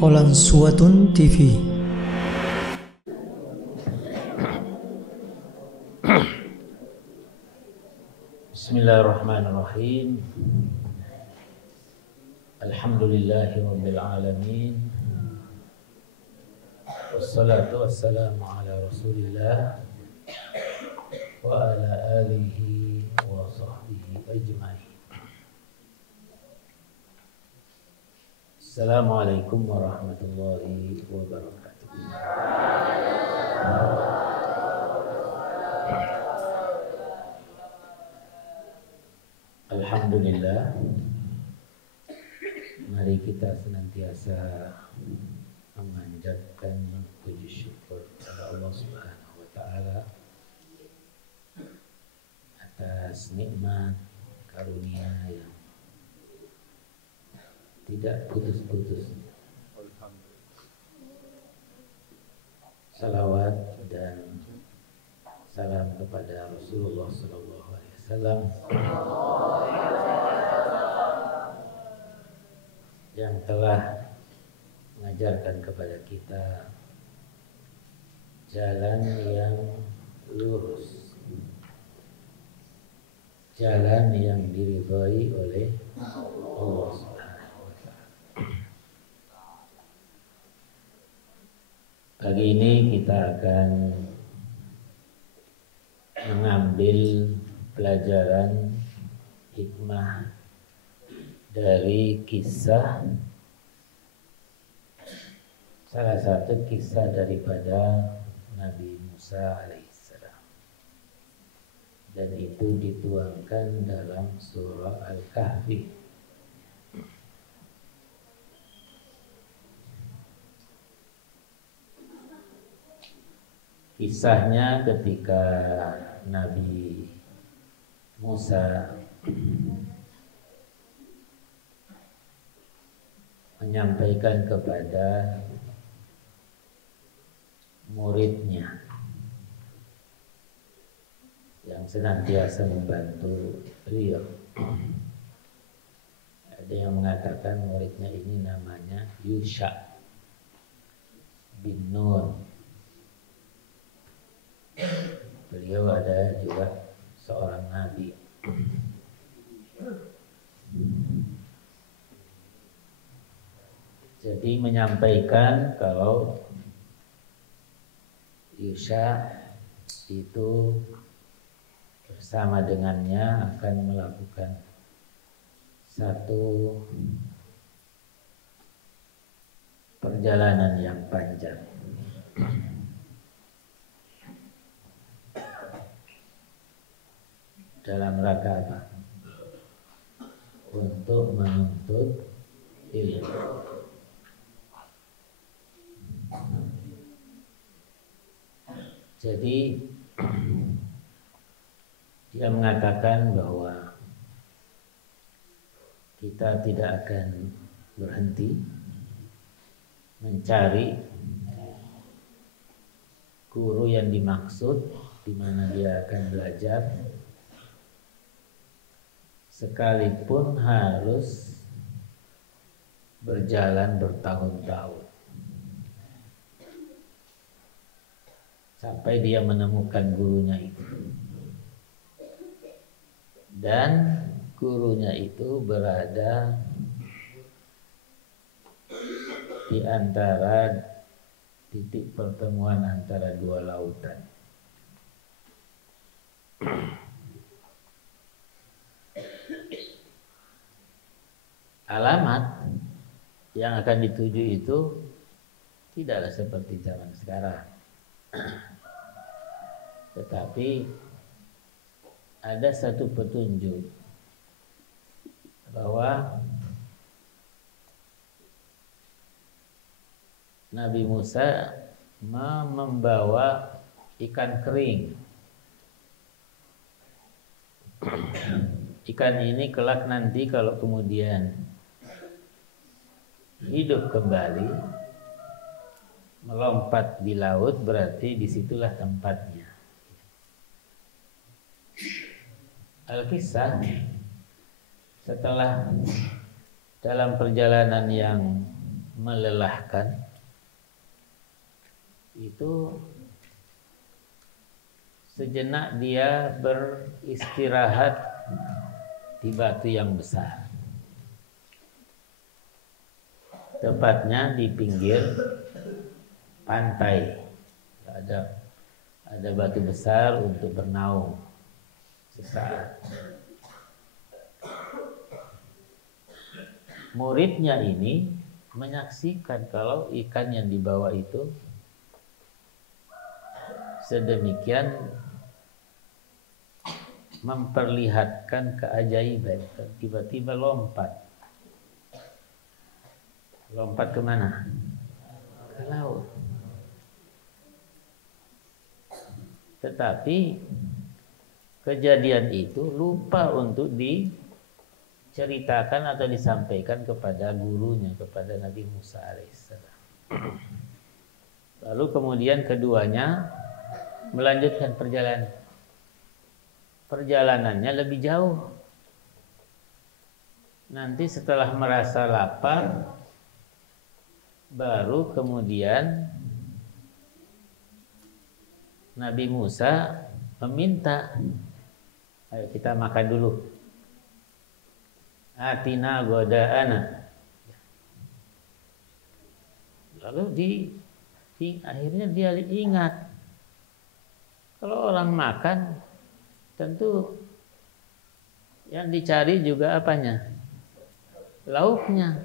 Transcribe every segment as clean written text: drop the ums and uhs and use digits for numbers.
Qalansuwatun TV. Bismillahirrahmanirrahim. Alhamdulillahirabbil alamin. Wassalatu wassalamu ala Rasulillah wa ala alihi wa sahbihi ajma'in. Assalamualaikum warahmatullahi wabarakatuh. Alhamdulillah, mari kita senantiasa memanjatkan puji syukur kepada Allah Subhanahu wa taala atas nikmat karunia yang tidak putus-putus. Salawat dan salam kepada Rasulullah sallallahu alaihi wasallam yang telah mengajarkan kepada kita jalan yang lurus, jalan yang diridhai oleh Allah Subhanahu wa taala. Pagi ini kita akan mengambil pelajaran hikmah dari kisah, salah satu kisah daripada Nabi Musa alaihissalam, dan itu dituangkan dalam surah Al-Kahfi. Kisahnya ketika Nabi Musa menyampaikan kepada muridnya yang senantiasa membantu beliau. Ada yang mengatakan muridnya ini namanya Yusha bin Nun. Beliau ada juga seorang nabi. Jadi menyampaikan kalau Yusha itu bersama dengannya akan melakukan satu perjalanan yang panjang. Dalam rangka apa? Untuk menuntut ilmu. Jadi dia mengatakan bahwa kita tidak akan berhenti mencari guru yang dimaksud, di mana dia akan belajar, sekalipun harus berjalan bertahun-tahun sampai dia menemukan gurunya itu. Dan gurunya itu berada di antara titik pertemuan antara dua lautan. Alamat yang akan dituju itu tidaklah seperti zaman sekarang, tetapi ada satu petunjuk bahwa Nabi Musa membawa ikan kering. Ikan ini kelak nanti kalau kemudian hidup kembali, melompat di laut, berarti disitulah tempatnya. Al-Kisah setelah dalam perjalanan yang melelahkan, itu sejenak dia beristirahat di batu yang besar. Tepatnya di pinggir pantai. Ada batu besar untuk bernaung sesaat. Muridnya ini menyaksikan kalau ikan yang dibawa itu sedemikian memperlihatkan keajaiban. Tiba-tiba lompat kemana? Ke laut. Tetapi kejadian itu lupa untuk diceritakan atau disampaikan kepada gurunya, kepada Nabi Musa alaihissalam. Lalu kemudian keduanya melanjutkan perjalanan. Perjalanannya lebih jauh. Nanti setelah merasa lapar, baru kemudian Nabi Musa meminta, ayo kita makan dulu. Atina goda'ana. Lalu akhirnya dia ingat, kalau orang makan tentu yang dicari juga apanya? Lauknya.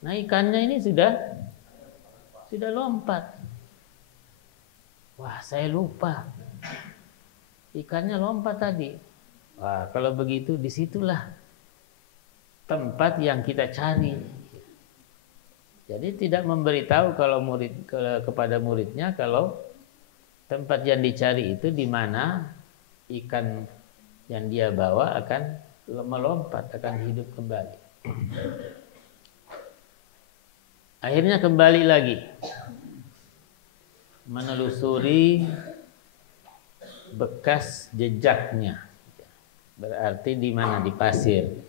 Nah, ikannya ini sudah lompat. Wah, saya lupa. Ikannya lompat tadi. Wah, kalau begitu disitulah tempat yang kita cari. Jadi tidak memberitahu kepada muridnya kalau tempat yang dicari itu di mana ikan yang dia bawa akan melompat, akan hidup kembali. Akhirnya kembali lagi menelusuri bekas jejaknya. Berarti di mana? Di pasir.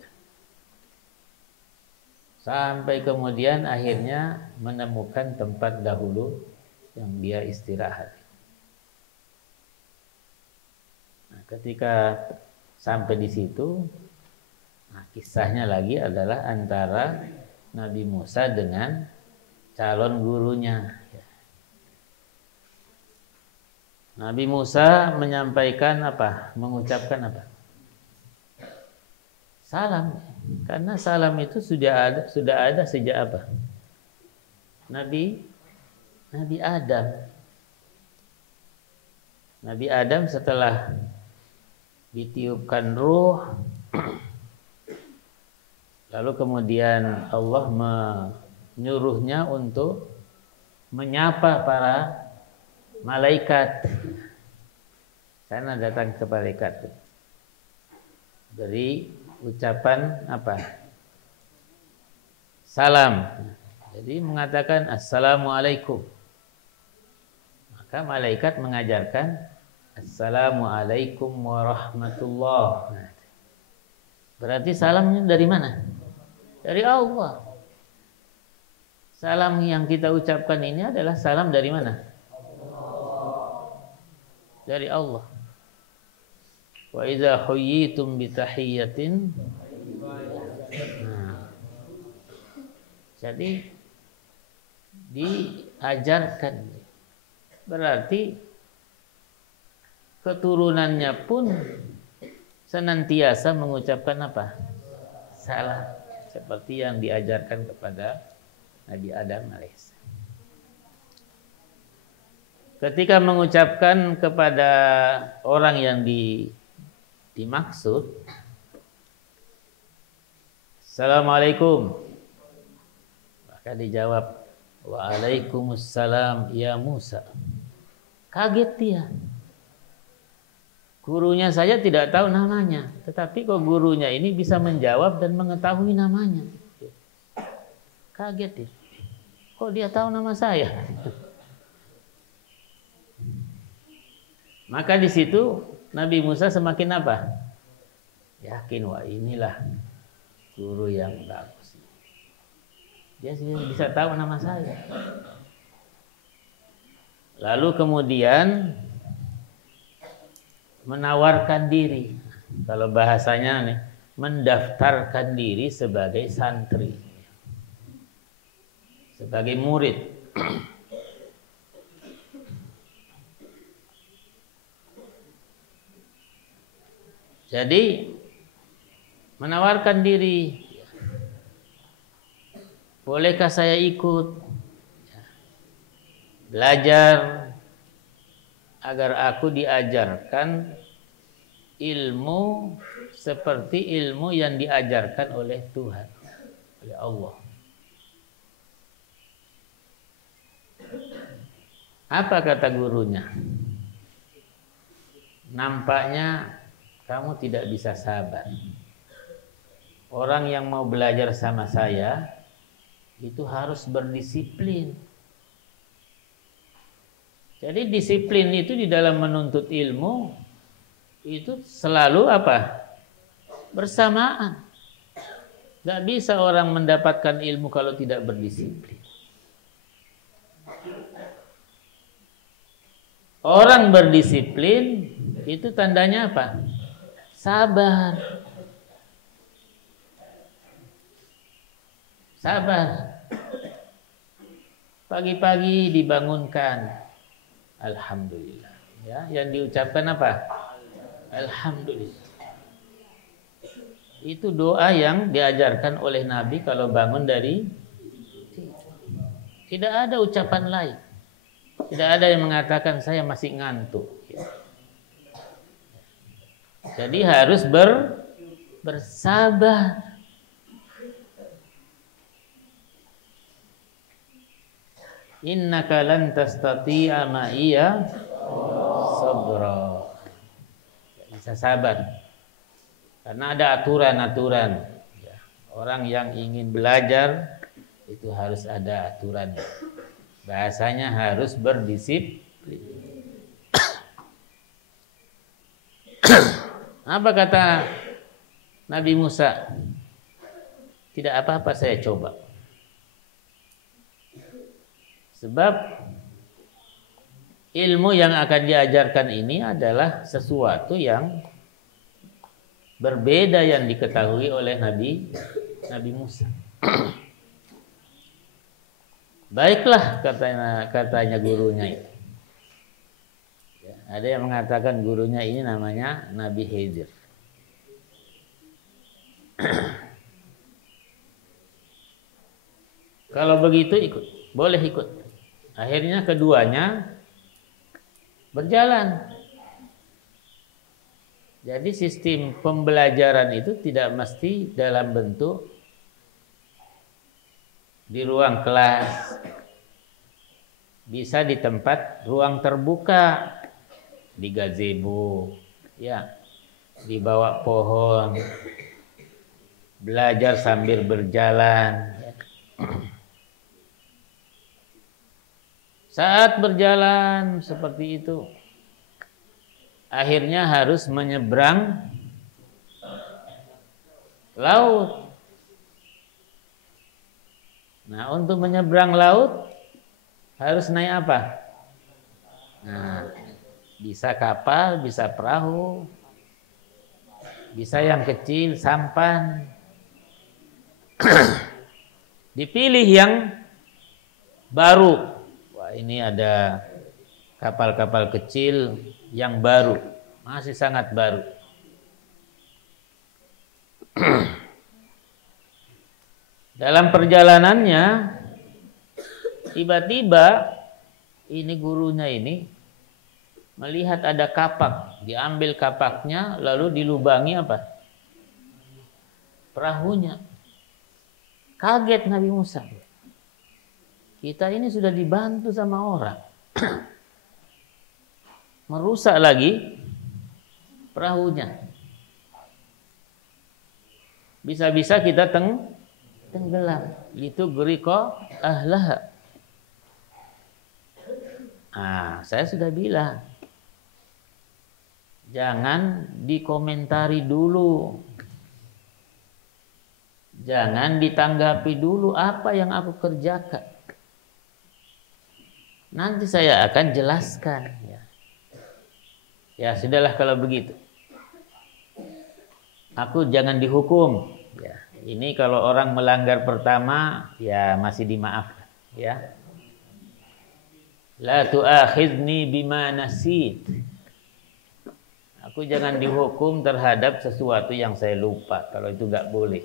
Sampai kemudian akhirnya menemukan tempat dahulu yang dia istirahat. Nah, ketika sampai di situ, nah, kisahnya lagi adalah antara Nabi Musa dengan calon gurunya. Nabi Musa menyampaikan apa? Mengucapkan apa? Salam. Karena salam itu sudah ada sejak apa? Nabi Adam. Nabi Adam setelah ditiupkan ruh, lalu kemudian Allah menyuruhnya untuk menyapa para malaikat. Sana datang ke malaikat. Beri ucapan apa? Salam. Jadi mengatakan assalamualaikum. Maka malaikat mengajarkan assalamualaikum warahmatullah. Berarti salamnya dari mana? Dari Allah. Salam yang kita ucapkan ini adalah salam dari mana? Dari Allah. Wa idza huyyitum bi tahiyyatin. Nah, jadi diajarkan. Berarti keturunannya pun senantiasa mengucapkan apa? Salam, seperti yang diajarkan kepada Nabi Adam alaihissalam. Ketika mengucapkan kepada orang yang dimaksud, Assalamualaikum, maka dijawab, Waalaikumsalam ya Musa. Kaget dia. Gurunya saja tidak tahu namanya, tetapi kok gurunya ini bisa menjawab dan mengetahui namanya. Kaget dia. Kok dia tahu nama saya? Maka di situ Nabi Musa semakin apa? Yakin, wah inilah guru yang bagus. Dia bisa tahu nama saya. Lalu kemudian menawarkan diri. Kalau bahasanya nih, mendaftarkan diri sebagai santri, sebagai murid. Jadi menawarkan diri, bolehkah saya ikut belajar agar aku diajarkan ilmu seperti ilmu yang diajarkan oleh Tuhan, oleh Allah. Apa kata gurunya? Nampaknya kamu tidak bisa sabar. Orang yang mau belajar sama saya itu harus berdisiplin. Jadi disiplin itu di dalam menuntut ilmu itu selalu apa? Bersamaan. Gak bisa orang mendapatkan ilmu kalau tidak berdisiplin. Orang berdisiplin itu tandanya apa? Sabar. Sabar. Pagi-pagi dibangunkan, alhamdulillah. Ya, yang diucapkan apa? Alhamdulillah. Itu doa yang diajarkan oleh Nabi kalau bangun dari tidur. Tidak ada ucapan lain. Tidak ada yang mengatakan saya masih ngantuk. Jadi harus bersabar. Innaka lan tastati'a ma'iya sabra. Bisa sabar. Karena ada aturan-aturan. Orang yang ingin belajar itu harus ada aturannya. Bahasanya harus berdisiplin. Apa kata Nabi Musa? Tidak apa-apa saya coba. Sebab ilmu yang akan diajarkan ini adalah sesuatu yang berbeda yang diketahui oleh Nabi Musa. Baiklah katanya gurunya itu. Ada yang mengatakan gurunya ini namanya Nabi Khidir. Kalau begitu ikut, boleh ikut. Akhirnya keduanya berjalan. Jadi sistem pembelajaran itu tidak mesti dalam bentuk di ruang kelas. Bisa di tempat ruang terbuka. Di gazebo, ya, di bawah pohon, belajar sambil berjalan. Ya. Saat berjalan seperti itu, akhirnya harus menyeberang laut. Nah, untuk menyeberang laut harus naik apa? Nah, bisa kapal, bisa perahu, bisa yang kecil, sampan. Dipilih yang baru. Wah, ini ada kapal-kapal kecil yang baru, masih sangat baru. Dalam perjalanannya, tiba-tiba ini gurunya ini melihat ada kapak, diambil kapaknya lalu dilubangi apa? Perahunya. Kaget Nabi Musa. Kita ini sudah dibantu sama orang. Merusak lagi perahunya. Bisa-bisa kita tenggelam. Itu guriko ahlaha. Nah, saya sudah bilang. Jangan dikomentari dulu. Jangan ditanggapi dulu apa yang aku kerjakan. Nanti saya akan jelaskan. Ya sudahlah kalau begitu. Aku jangan dihukum. Ya, ini kalau orang melanggar pertama, ya masih dimaafkan. Ya. La tu'akhidni bima nasit. Aku jangan dihukum terhadap sesuatu yang saya lupa. Kalau itu nggak boleh.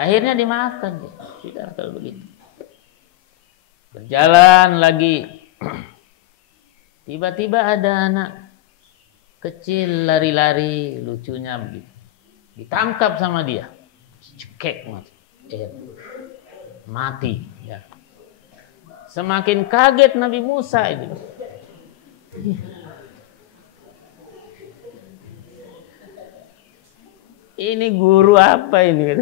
Akhirnya dimaafkan. Sudah kalau begitu. Berjalan lagi. Tiba-tiba ada anak kecil lari-lari, lucunya begitu. Ditangkap sama dia. Cekek mati. Ya. Semakin kaget Nabi Musa itu. Ini guru apa ini?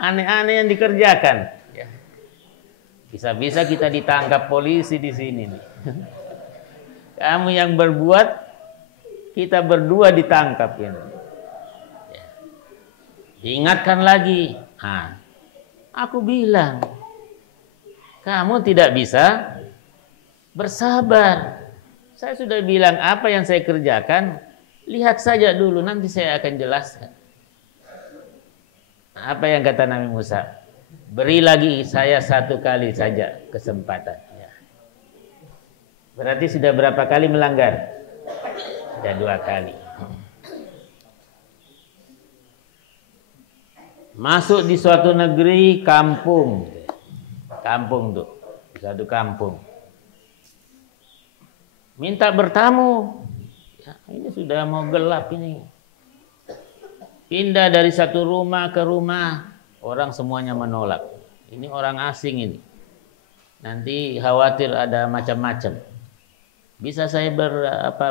Aneh-aneh yang dikerjakan. Bisa-bisa kita ditangkap polisi di sini nih. Kamu yang berbuat, kita berdua ditangkap ini. Diingatkan lagi. Aku bilang, kamu tidak bisa bersabar. Saya sudah bilang apa yang saya kerjakan. Lihat saja dulu, nanti saya akan jelaskan. Apa yang kata Nabi Musa? Beri lagi saya 1 kali saja kesempatan. Ya. Berarti sudah berapa kali melanggar? Sudah 2 kali. Masuk di suatu negeri kampung. Kampung tuh. Satu kampung. Minta bertamu. Ya, ini sudah mau gelap ini. Pindah dari satu rumah ke rumah, orang semuanya menolak. Ini orang asing ini. Nanti khawatir ada macam-macam. Bisa saya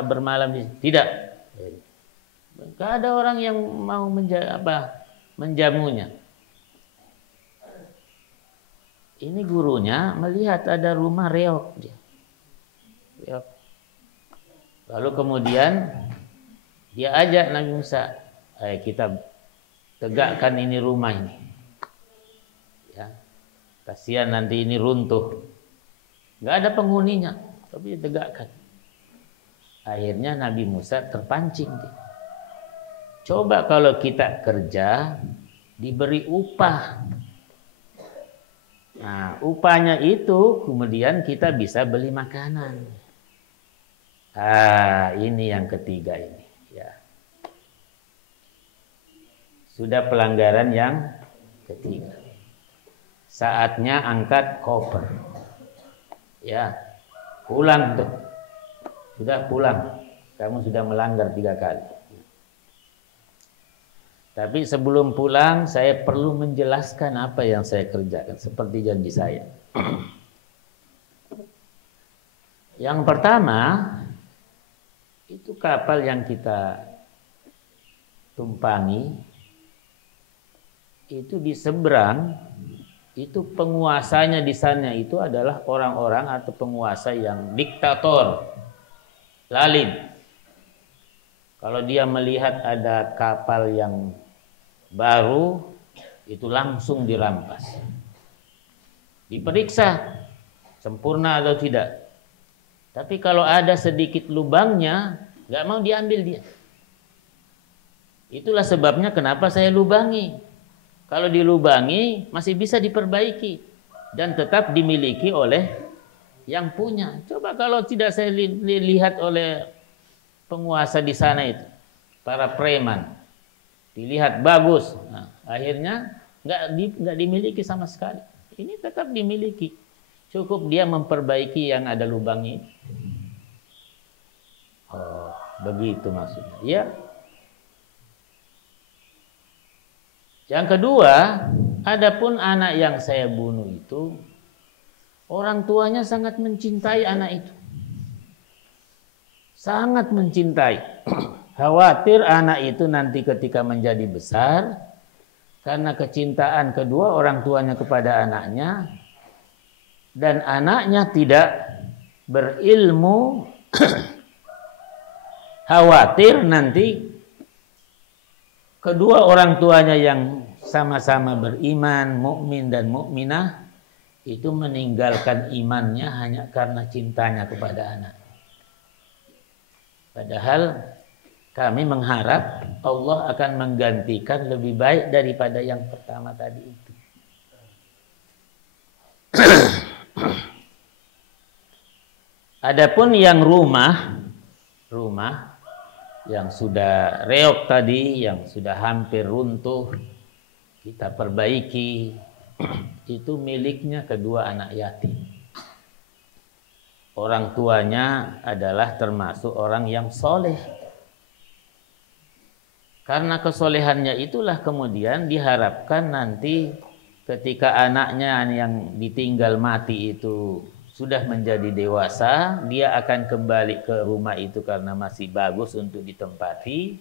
bermalam di sini? Tidak. Tidak ada orang yang mau menjamunya. Ini gurunya melihat ada rumah reok dia. Reok. Lalu kemudian dia ajak Nabi Musa, ayo kita tegakkan ini rumah ini. Ya. Kasihan nanti ini runtuh. Enggak ada penghuninya, tapi tegakkan. Akhirnya Nabi Musa terpancing. Coba kalau kita kerja diberi upah. Nah, upahnya itu kemudian kita bisa beli makanan. Ini yang ketiga ini. Ya. Sudah pelanggaran yang ketiga. Saatnya angkat koper. Ya, pulang tuh. Sudah pulang. Kamu sudah melanggar 3 kali. Tapi sebelum pulang, saya perlu menjelaskan apa yang saya kerjakan. Seperti janji saya. Yang pertama, itu kapal yang kita tumpangi, itu di seberang, itu penguasanya di sana itu adalah orang-orang atau penguasa yang diktator, lalim. Kalau dia melihat ada kapal yang baru, itu langsung dirampas. Diperiksa, sempurna atau tidak. Tapi kalau ada sedikit lubangnya, nggak mau diambil dia. Itulah sebabnya kenapa saya lubangi. Kalau dilubangi, masih bisa diperbaiki. Dan tetap dimiliki oleh yang punya. Coba kalau tidak saya lihat oleh penguasa di sana itu. Para preman. Dilihat bagus. Nah, akhirnya nggak dimiliki sama sekali. Ini tetap dimiliki. Cukup dia memperbaiki yang ada lubangnya. Oh, begitu maksudnya. Ya. Yang kedua, adapun anak yang saya bunuh itu, orang tuanya sangat mencintai anak itu. Sangat mencintai. Khawatir anak itu nanti ketika menjadi besar, karena kecintaan kedua orang tuanya kepada anaknya, dan anaknya tidak berilmu, khawatir nanti kedua orang tuanya yang sama-sama beriman, mukmin dan mukminah, itu meninggalkan imannya hanya karena cintanya kepada anak. Padahal kami mengharap Allah akan menggantikan lebih baik daripada yang pertama tadi itu. Adapun yang rumah yang sudah reok tadi, yang sudah hampir runtuh, kita perbaiki, itu miliknya kedua anak yatim. Orang tuanya adalah termasuk orang yang soleh. Karena kesolehannya itulah kemudian diharapkan nanti ketika anaknya yang ditinggal mati itu sudah menjadi dewasa, dia akan kembali ke rumah itu karena masih bagus untuk ditempati.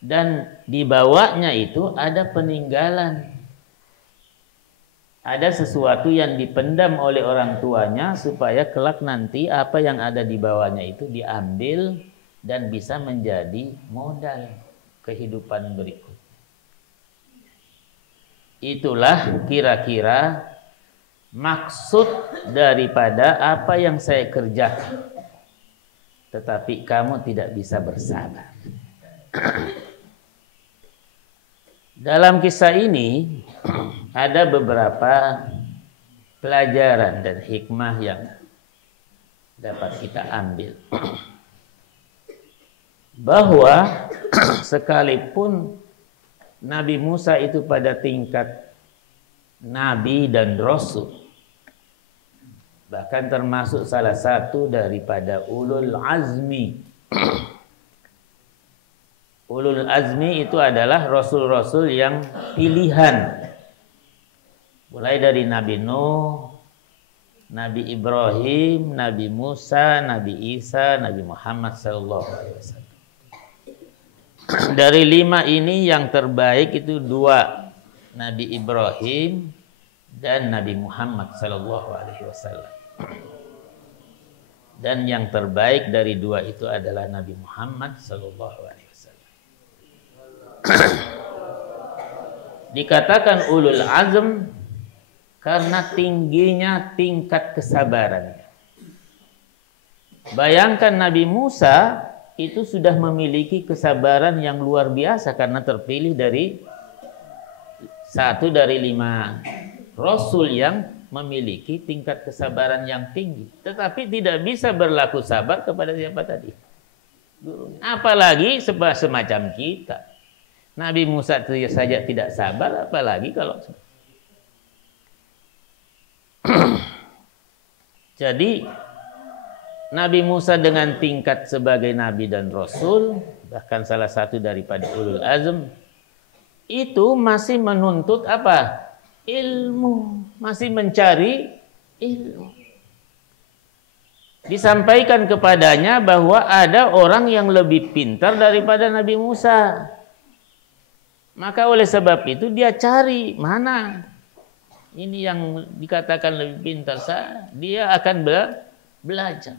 Dan dibawanya itu ada peninggalan. Ada sesuatu yang dipendam oleh orang tuanya supaya kelak nanti apa yang ada di bawahnya itu diambil dan bisa menjadi modal kehidupan berikut. Itulah kira-kira maksud daripada apa yang saya kerjakan. Tetapi kamu tidak bisa bersabar. Dalam kisah ini ada beberapa pelajaran dan hikmah yang dapat kita ambil. Bahwa sekalipun Nabi Musa itu pada tingkat Nabi dan Rasul, bahkan termasuk salah satu daripada ulul azmi. Ulul azmi itu adalah rasul-rasul yang pilihan. Mulai dari Nabi Nuh, Nabi Ibrahim, Nabi Musa, Nabi Isa, Nabi Muhammad SAW. Dari 5 ini yang terbaik itu 2, Nabi Ibrahim dan Nabi Muhammad SAW. Dan yang terbaik dari 2 itu adalah Nabi Muhammad SAW. Dikatakan ulul azm karena tingginya tingkat kesabarannya. Bayangkan Nabi Musa itu sudah memiliki kesabaran yang luar biasa karena terpilih dari 1 dari 5 rasul yang memiliki tingkat kesabaran yang tinggi. Tetapi tidak bisa berlaku sabar kepada siapa tadi? Gurunya. Apalagi semacam kita. Nabi Musa saja tidak sabar, apalagi kalau jadi Nabi Musa dengan tingkat sebagai Nabi dan Rasul, bahkan salah satu daripada ulul azm, itu masih menuntut apa? Ilmu, masih mencari ilmu. Disampaikan kepadanya bahwa ada orang yang lebih pintar daripada Nabi Musa. Maka oleh sebab itu dia cari mana ini yang dikatakan lebih pintar, dia akan belajar.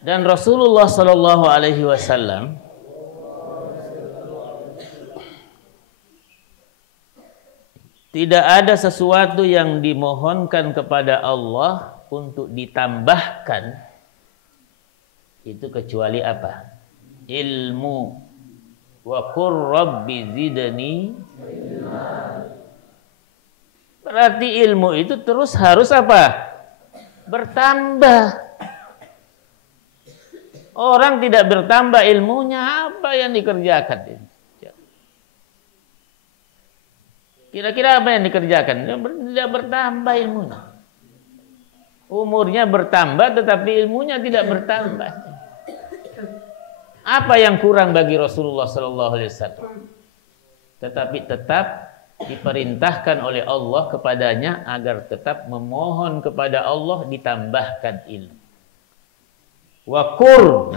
Dan Rasulullah Sallallahu Alaihi Wasallam tidak ada sesuatu yang dimohonkan kepada Allah untuk ditambahkan itu kecuali apa? Ilmu. Wa qur rabbi zidni. Berarti ilmu itu terus harus apa? Bertambah. Orang tidak bertambah ilmunya, apa yang dikerjakan? Kira-kira apa yang dikerjakan? Tidak bertambah ilmunya. Umurnya bertambah tetapi ilmunya tidak bertambah. Apa yang kurang bagi Rasulullah SAW? Tetapi tetap diperintahkan oleh Allah kepadanya agar tetap memohon kepada Allah ditambahkan ilmu. Wa qul,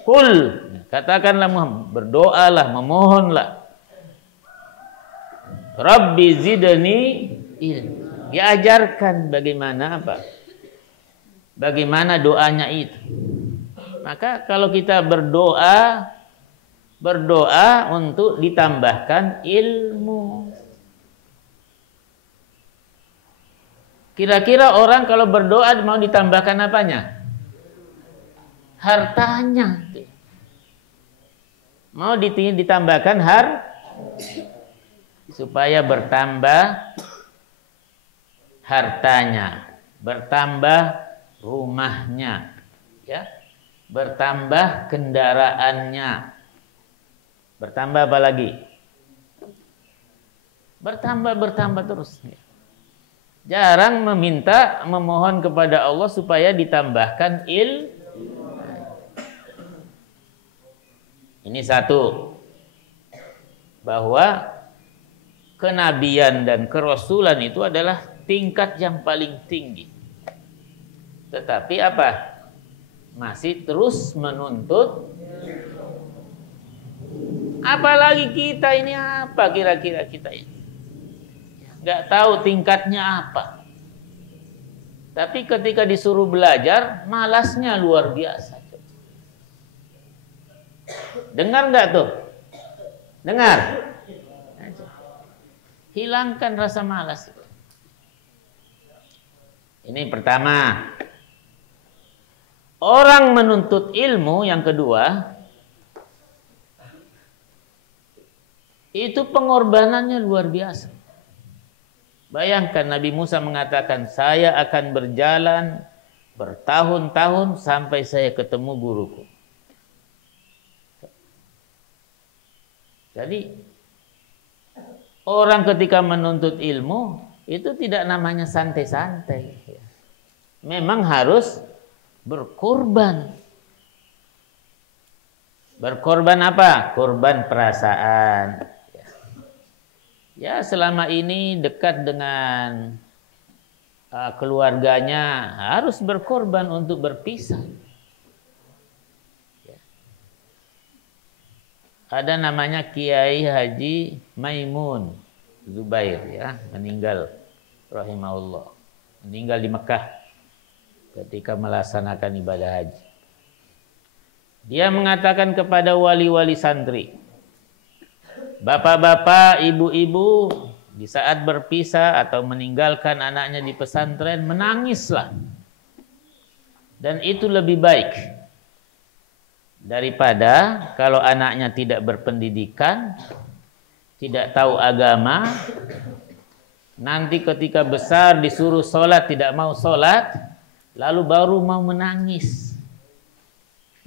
qul, katakanlah Muhammad, berdoalah, memohonlah. Rabbi zidni ilmu. Diajarkan bagaimana apa? Bagaimana doanya itu. Maka kalau kita berdoa berdoa untuk ditambahkan ilmu. Kira-kira orang kalau berdoa mau ditambahkan apanya? Hartanya. Mau ditambahkan supaya bertambah hartanya, bertambah rumahnya, ya, bertambah kendaraannya, bertambah apa lagi? Bertambah terus. Jarang memohon kepada Allah supaya ditambahkan Ini satu, bahwa kenabian dan kerasulan itu adalah tingkat yang paling tinggi. Tetapi apa? Masih terus menuntut. Apalagi kita ini apa kira-kira kita ini? Nggak tahu tingkatnya apa. Tapi ketika disuruh belajar, malasnya luar biasa. Dengar nggak tuh? Dengar. Hilangkan rasa malas. Ini pertama. Orang menuntut ilmu yang kedua, itu pengorbanannya luar biasa. Bayangkan Nabi Musa mengatakan, saya akan berjalan bertahun-tahun sampai saya ketemu guruku. Jadi orang ketika menuntut ilmu itu tidak namanya santai-santai. Memang harus berkorban. Berkorban apa? Korban perasaan. Ya, selama ini dekat dengan keluarganya, harus berkorban untuk berpisah. Ada namanya Kiai Haji Maimun Zubair, ya, meninggal rahimahullah. Meninggal di Mekah ketika melaksanakan ibadah haji. Dia mengatakan kepada wali-wali santri, bapak-bapak, ibu-ibu, di saat berpisah atau meninggalkan anaknya di pesantren, menangislah. Dan itu lebih baik daripada kalau anaknya tidak berpendidikan, tidak tahu agama, nanti ketika besar disuruh sholat tidak mau sholat, lalu baru mau menangis.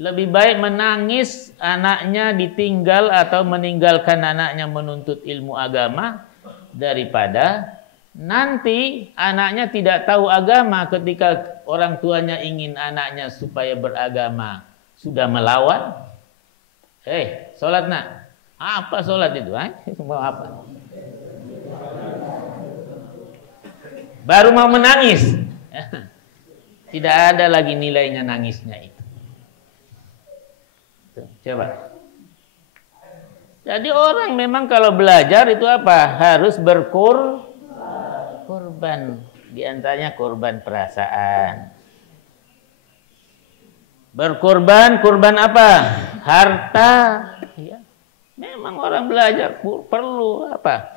Lebih baik menangis anaknya ditinggal atau meninggalkan anaknya menuntut ilmu agama, daripada nanti anaknya tidak tahu agama ketika orang tuanya ingin anaknya supaya beragama. Sudah melawan, sholat nak. Apa sholat itu? Mau apa? Baru mau menangis. Tidak ada lagi nilainya nangisnya itu. Coba. Jadi orang memang kalau belajar itu apa? Harus berkorban. Di antaranya korban perasaan. Berkorban, korban apa? Harta. Ya. Memang orang belajar perlu apa?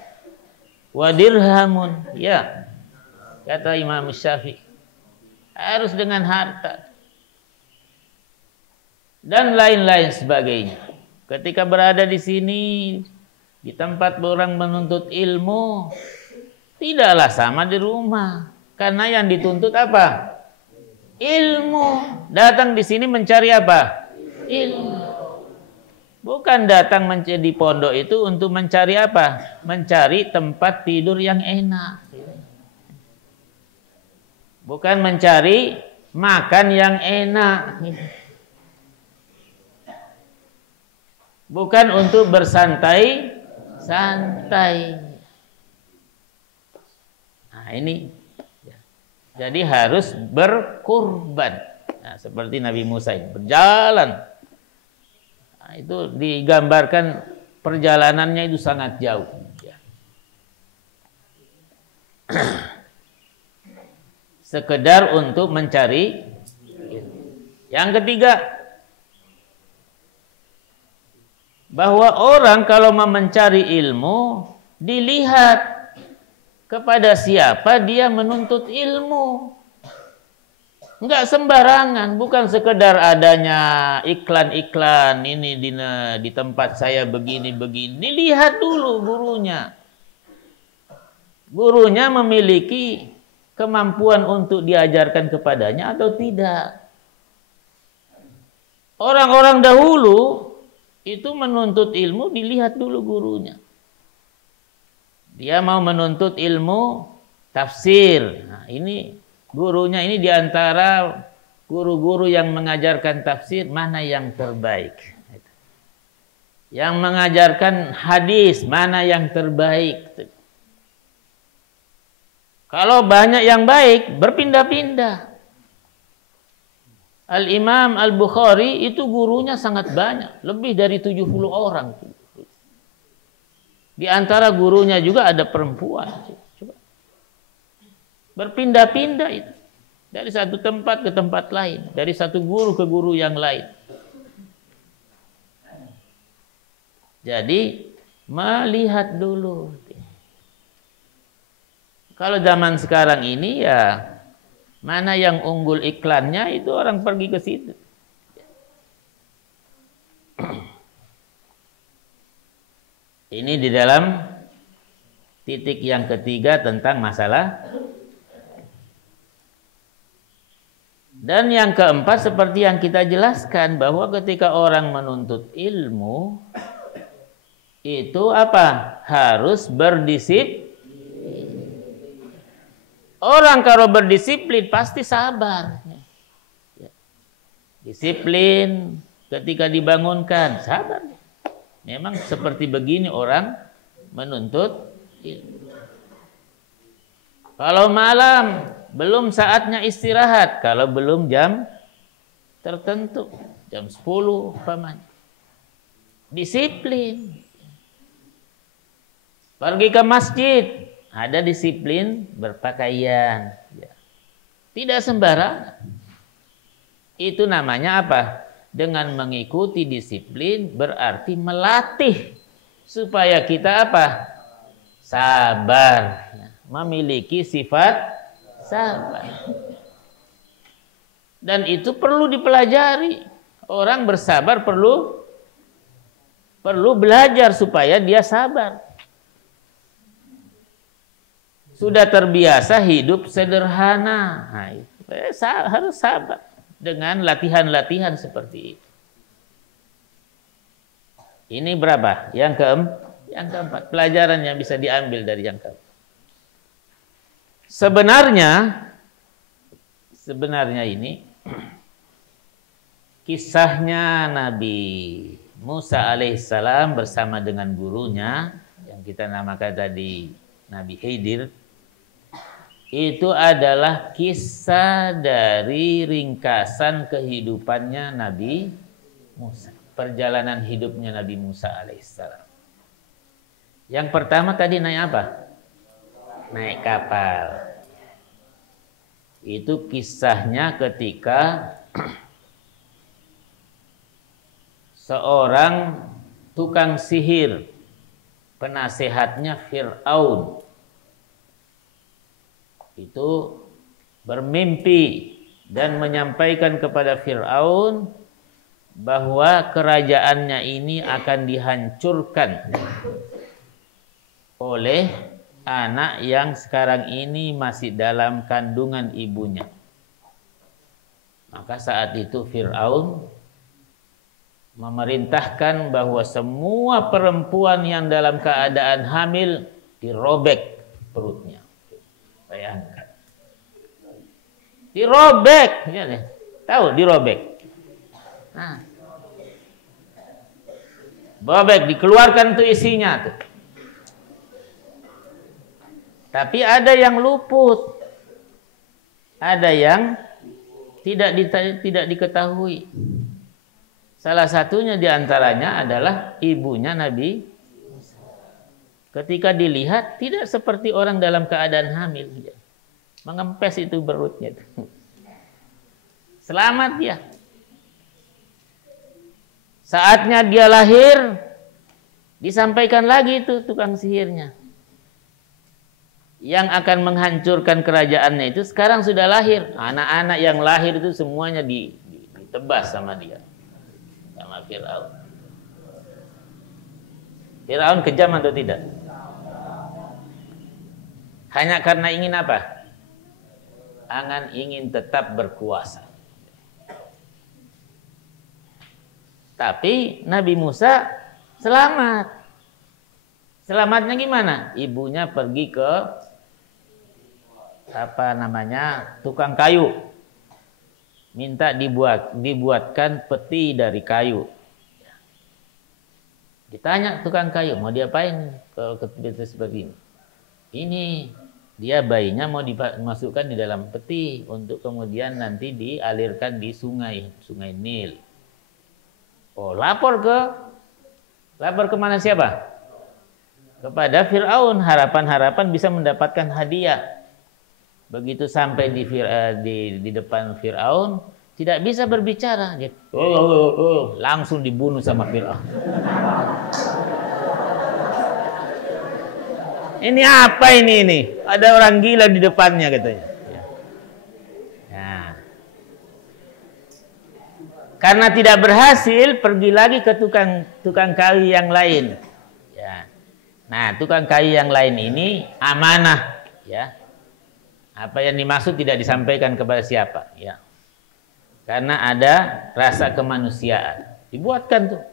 Wadirhamun. Ya. Kata Imam Syafi'i. Harus dengan harta. Dan lain-lain sebagainya. Ketika berada di sini, di tempat orang menuntut ilmu, tidaklah sama di rumah. Karena yang dituntut apa? Ilmu. Datang di sini mencari apa? Ilmu. Bukan datang di pondok itu untuk mencari apa? Mencari tempat tidur yang enak. Bukan mencari makan yang enak. Bukan untuk bersantai-santai. Nah, ini. Jadi harus berkorban. Nah, seperti Nabi Musa ini berjalan. Nah, itu digambarkan perjalanannya itu sangat jauh. Sekedar untuk mencari. Yang ketiga, bahwa orang kalau mau mencari ilmu dilihat kepada siapa dia menuntut ilmu. Enggak sembarangan, bukan sekedar adanya iklan-iklan ini di tempat saya begini-begini. Dilihat dulu gurunya. Gurunya memiliki kemampuan untuk diajarkan kepadanya atau tidak. Orang-orang dahulu itu menuntut ilmu dilihat dulu gurunya. Dia mau menuntut ilmu tafsir. Nah, ini gurunya ini diantara guru-guru yang mengajarkan tafsir mana yang terbaik. Yang mengajarkan hadis mana yang terbaik. Kalau banyak yang baik berpindah-pindah. Al-Imam Al-Bukhari itu gurunya sangat banyak, lebih dari 70 orang. Di antara gurunya juga ada perempuan. Coba. Berpindah-pindah itu. Dari satu tempat ke tempat lain. Dari satu guru ke guru yang lain. Jadi, melihat dulu. Kalau zaman sekarang ini ya, mana yang unggul iklannya itu orang pergi ke situ. Ini di dalam titik yang ketiga tentang masalah. Dan yang keempat seperti yang kita jelaskan bahwa ketika orang menuntut ilmu itu apa? Harus berdisiplin. Orang kalau berdisiplin pasti sabar. Disiplin ketika dibangunkan, sabar. Memang seperti begini orang menuntut ilmu. Kalau malam belum saatnya istirahat, kalau belum jam tertentu, jam 10 umpamanya. Disiplin. Pergi ke masjid, ada disiplin berpakaian. Tidak sembarangan. Itu namanya apa? Dengan mengikuti disiplin berarti melatih supaya kita apa? Sabar. Memiliki sifat sabar. Dan itu perlu dipelajari. Orang bersabar perlu belajar supaya dia sabar. Sudah terbiasa hidup sederhana. Nah, harus sabar. Dengan latihan-latihan seperti itu. Ini berapa? Yang keempat. Pelajaran yang bisa diambil dari yang keempat. Sebenarnya ini kisahnya Nabi Musa alaihissalam bersama dengan gurunya yang kita namakan tadi Nabi Khidir. Itu adalah kisah dari ringkasan kehidupannya Nabi Musa. Perjalanan hidupnya Nabi Musa alaihissalam. Yang pertama tadi naik apa? Naik kapal. Itu kisahnya ketika seorang tukang sihir, penasehatnya Fir'aun, itu bermimpi dan menyampaikan kepada Fir'aun bahwa kerajaannya ini akan dihancurkan oleh anak yang sekarang ini masih dalam kandungan ibunya. Maka saat itu Fir'aun memerintahkan bahwa semua perempuan yang dalam keadaan hamil dirobek perutnya. Bayangkan. Dirobek. Ya, tahu dirobek. Nah. Bobek, dikeluarkan tuh isinya tuh. Tapi ada yang luput. Ada yang tidak diketahui. Salah satunya diantaranya adalah ibunya Nabi. Ketika dilihat tidak seperti orang dalam keadaan hamil. Mengempes itu perutnya. Selamat dia. Saatnya dia lahir, Disampaikan lagi itu tukang sihirnya. Yang akan menghancurkan kerajaannya itu sekarang sudah lahir. Anak-anak yang lahir itu semuanya ditebas sama dia. Sama Fir'aun. Fir'aun kejam atau tidak? Hanya karena ingin apa? Ingin tetap berkuasa. Tapi Nabi Musa selamat. Selamatnya gimana? Ibunya pergi ke tukang kayu. Minta dibuatkan peti dari kayu. Ditanya tukang kayu, mau diapain kalau peti seperti ini? Ini dia bayinya mau dimasukkan di dalam peti untuk kemudian nanti dialirkan di sungai Nil. Oh, lapor ke mana siapa? Kepada Fir'aun, harapan bisa mendapatkan hadiah. Begitu sampai di depan Fir'aun, tidak bisa berbicara. Dia langsung dibunuh sama Fir'aun. Ini apa ini? Ada orang gila di depannya katanya. Nah. Karena tidak berhasil, pergi lagi ke tukang kayu yang lain. Ya. Nah, tukang kayu yang lain ini amanah, ya. Apa yang dimaksud tidak disampaikan kepada siapa, ya. Karena ada rasa kemanusiaan. Dibuatkan tuh.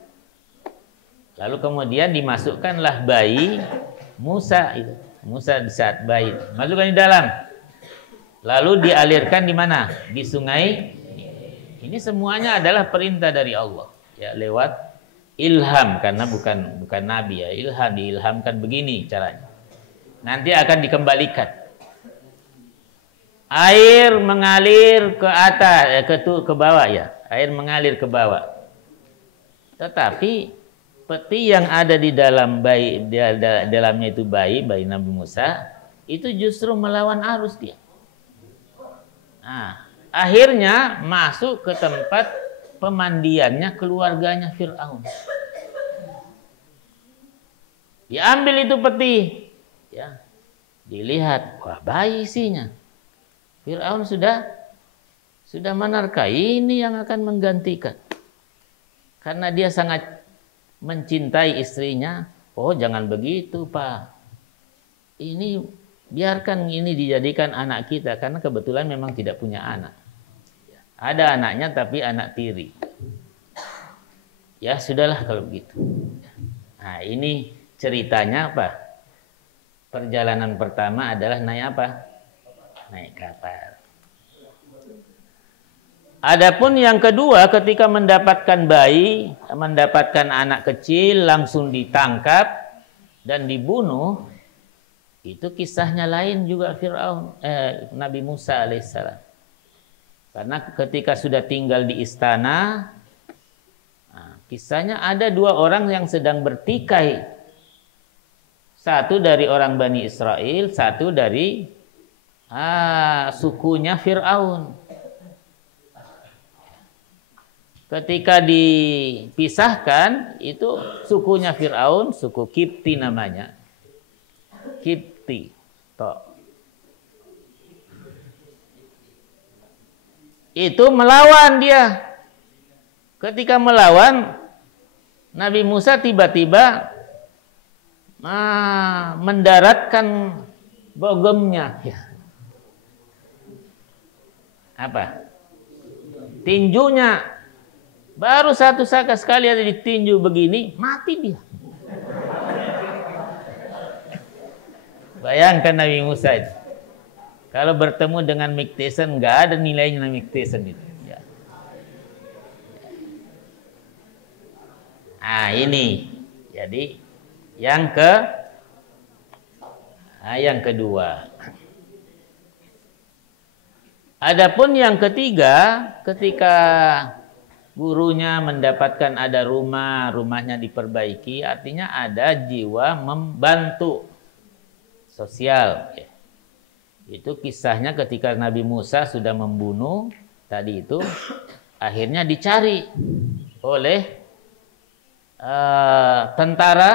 Lalu kemudian dimasukkanlah bayi Musa itu. Musa di saat bayi. Masukkan di dalam. Lalu dialirkan di mana? Di sungai. Ini semuanya adalah perintah dari Allah, ya, lewat ilham, karena bukan nabi, ya. Diilhamkan begini caranya. Nanti akan dikembalikan. Air mengalir ke atas, ke bawah, ya. Air mengalir ke bawah. Tetapi peti yang ada di dalam dalamnya itu bayi Nabi Musa, itu justru melawan arus dia. Nah, akhirnya masuk ke tempat pemandiannya keluarganya Fir'aun. Diambil itu peti, ya. Dilihat, wah, bayi isinya. Fir'aun sudah menerka, ini yang akan menggantikan. Karena dia sangat mencintai istrinya. Oh, jangan begitu, Pak. Ini biarkan ini dijadikan anak kita, karena kebetulan memang tidak punya anak. Ada anaknya tapi anak tiri. Ya sudahlah kalau begitu. Nah, ini ceritanya apa? Perjalanan pertama adalah naik apa? Naik kapal. Adapun yang kedua, ketika mendapatkan bayi, mendapatkan anak kecil, langsung ditangkap dan dibunuh. Itu kisahnya lain juga Nabi Musa alaihissalam. Karena ketika sudah tinggal di istana, kisahnya ada dua orang yang sedang bertikai. Satu dari orang Bani Israel, satu dari sukunya Fir'aun. Ketika dipisahkan, itu sukunya Fir'aun, suku Kipti namanya. Kipti. Itu melawan dia. Ketika melawan, Nabi Musa tiba-tiba mendaratkan bogemnya. Apa? Tinjunya. Baru satu sekali ada ditinju begini, mati dia. Bayangkan Nabi Musa itu. Kalau bertemu dengan Mike Tyson, nggak ada nilainya Mike Tyson itu. Ya. Nah, ini. Jadi yang kedua. Adapun yang ketiga, ketika gurunya mendapatkan ada rumahnya diperbaiki, artinya ada jiwa membantu sosial. Itu kisahnya ketika Nabi Musa sudah membunuh tadi itu, akhirnya dicari oleh tentara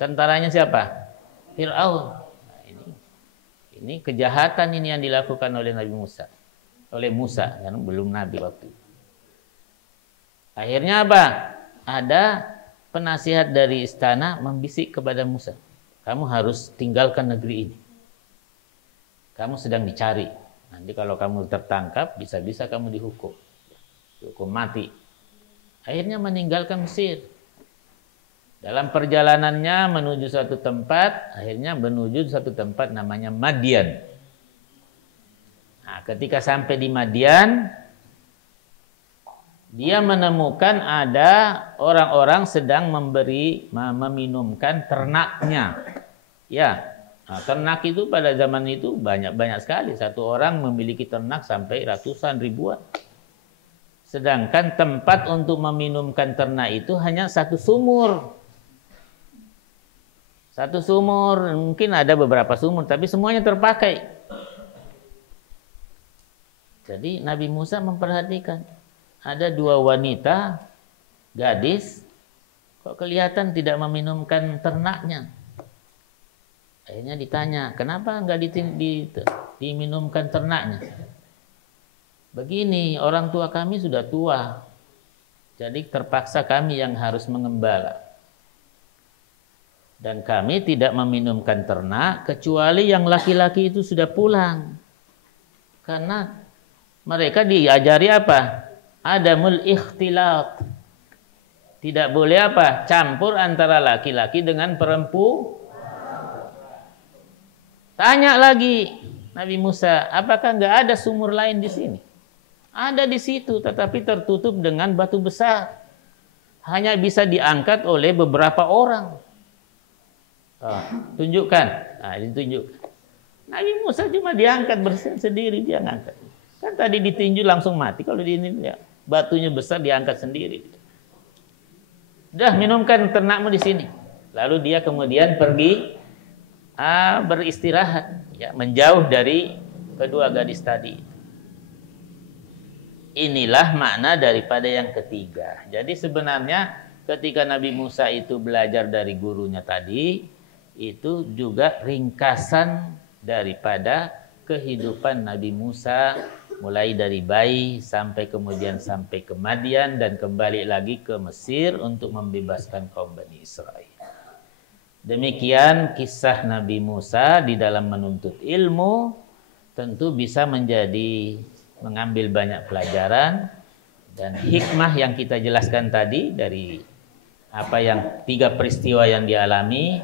Tentaranya siapa? Fir'aun. Nah, ini kejahatan ini yang dilakukan oleh Nabi Musa. Oleh Musa, kan belum Nabi waktu itu. Akhirnya apa? Ada penasihat dari istana membisik kepada Musa. Kamu harus tinggalkan negeri ini. Kamu sedang dicari. Nanti kalau kamu tertangkap, bisa-bisa kamu dihukum. Dihukum mati. Akhirnya meninggalkan Mesir. Dalam perjalanannya menuju suatu tempat, akhirnya menuju suatu tempat namanya Madian. Nah, ketika sampai di Madian, dia menemukan ada orang-orang sedang meminumkan ternaknya. Ya, nah, ternak itu pada zaman itu banyak sekali. Satu orang memiliki ternak sampai ratusan ribuan. Sedangkan tempat untuk meminumkan ternak itu hanya satu sumur. Satu sumur, mungkin ada beberapa sumur, tapi semuanya terpakai. Jadi Nabi Musa memperhatikan. Ada dua wanita, gadis, kok kelihatan tidak meminumkan ternaknya. Akhirnya ditanya, kenapa enggak diminumkan ternaknya? Begini, orang tua kami sudah tua, jadi terpaksa kami yang harus mengembala. Dan kami tidak meminumkan ternak, kecuali yang laki-laki itu sudah pulang. Karena mereka diajari apa? Adamul ikhtilat. Tidak boleh apa? Campur antara laki-laki dengan perempuan. Tanya lagi Nabi Musa, apakah enggak ada sumur lain di sini? Ada di situ, tetapi tertutup dengan batu besar. Hanya bisa diangkat oleh beberapa orang. Tunjukkan. Nah, ditunjukkan. Nabi Musa cuma diangkat sendiri, dia ngangkat. Kan tadi ditinju langsung mati. Kalau di ini ya, batunya besar diangkat sendiri. Udah, minumkan ternakmu di sini. Lalu dia kemudian pergi beristirahat, ya, menjauh dari kedua gadis tadi. Inilah makna daripada yang ketiga. Jadi sebenarnya ketika Nabi Musa itu belajar dari gurunya tadi, itu juga ringkasan daripada kehidupan Nabi Musa, mulai dari bayi sampai kemudian sampai ke Madian dan kembali lagi ke Mesir untuk membebaskan kaum Bani Israel. Demikian kisah Nabi Musa di dalam menuntut ilmu, tentu bisa mengambil banyak pelajaran, dan hikmah yang kita jelaskan tadi dari apa yang 3 peristiwa yang dialami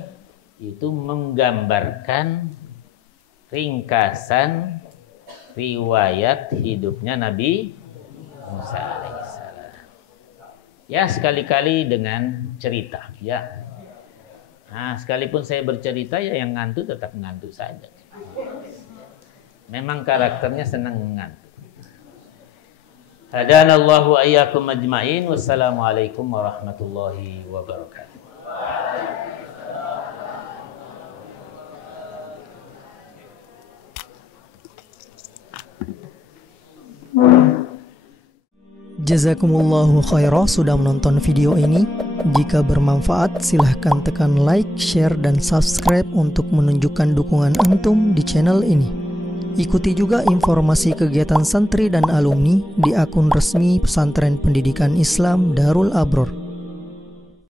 itu menggambarkan ringkasan riwayat hidupnya Nabi Musa alaihissalam. Ya, sekali-kali dengan cerita, ya. Nah, sekalipun saya bercerita, ya yang ngantuk tetap ngantuk saja. Memang karakternya senang mengantuk. Hadanallahu ayyakum ajma'in. Wassalamualaikum warahmatullahi wabarakatuh. Jazakumullahu khairan sudah menonton video ini. Jika bermanfaat, silahkan tekan like, share, dan subscribe untuk menunjukkan dukungan antum di channel ini. Ikuti juga informasi kegiatan santri dan alumni di akun resmi Pesantren Pendidikan Islam Darul Abror.